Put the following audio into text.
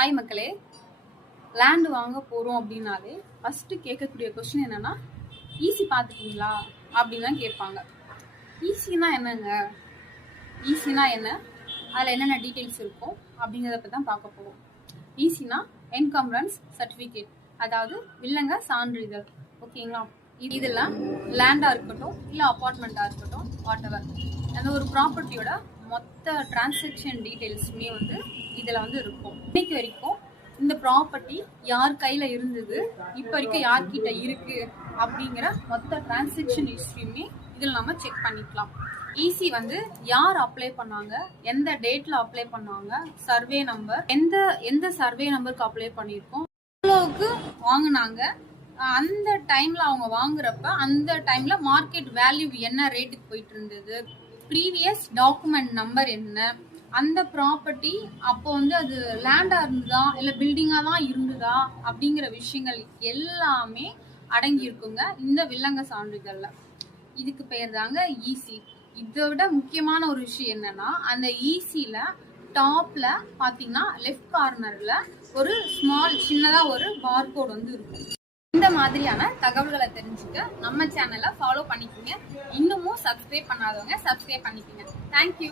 Hi மக்களே. Land வாங்க போகிறோம் அப்படின்னாலே ஃபஸ்ட்டு கேட்கக்கூடிய கொஸ்டின் என்னென்னா ஈஸி பார்த்துட்டீங்களா? அப்படின்னு தான் கேட்பாங்க ஈஸினா என்னங்க? ஈஸினா என்ன? அதில் என்னென்ன டீட்டெயில்ஸ் இருக்கும் அப்படிங்கிறத பற்றி தான் பார்க்க போகிறோம் ஈஸினா என்கம்ரன்ஸ் சர்டிஃபிகேட் அதாவது வில்லங்க சான்றிதழ். ஓகேங்களா இது இதெல்லாம் லேண்டாக இருக்கட்டும் இல்லை அப்பார்ட்மெண்ட்டாக இருக்கட்டும் வாட் எவர் அந்த ஒரு ப்ராப்பர்ட்டியோட மொத்த டிரான்சாக்ஷன் டீட்டெயில்ஸுமே வந்து இதில் வந்து இருக்கும். இன்னைக்கு வரைக்கும் இந்த ப்ராப்பர்ட்டி யார் கையில் இருந்தது இப்போ வரைக்கும் யார்கிட்ட இருக்கு அப்படிங்கிற மொத்த டிரான்சாக்ஷன் ஹிஸ்ட்ரியுமே இதில் நம்ம செக் பண்ணிக்கலாம். ஈஸி வந்து யார் அப்ளை பண்ணாங்க எந்த டேட்ல அப்ளை பண்ணாங்க சர்வே நம்பர் எந்த எந்த சர்வே நம்பருக்கு அப்ளை பண்ணியிருக்கோம் எவ்வளோவுக்கு வாங்கினாங்க அந்த டைம்ல அவங்க வாங்குறப்ப அந்த டைம்ல மார்க்கெட் வேல்யூ என்ன ரேட்டுக்கு போயிட்டு இருந்தது ப்ரீவியஸ் டாக்குமெண்ட் நம்பர் என்ன? அந்த ப்ராப்பர்ட்டி அப்போ வந்து அது லேண்டாக இருந்ததா? இல்லை பில்டிங்காக தான் இருந்ததா? அப்படிங்கிற விஷயங்கள் எல்லாமே அடங்கி இருக்குங்க இந்த வில்லங்க சான்றிதழில். இதுக்கு பேர் தாங்க ஈசி இதை விட முக்கியமான ஒரு விஷயம் என்னன்னா அந்த ஈசியில் டாப்பில் பார்த்தீங்கன்னா லெஃப்ட் கார்னரில் ஒரு ஸ்மால் சின்னதாக ஒரு பார்கோடு வந்து இருக்கும். இந்த மாதிரியான தகவல்களை தெரிஞ்சுக்க நம்ம சேனலை ஃபாலோ பண்ணிக்கோங்க. இன்னமும் சப்ஸ்கிரைப் பண்ணாதவங்க சப்ஸ்கிரைப் பண்ணிக்கோங்க. தேங்க்யூ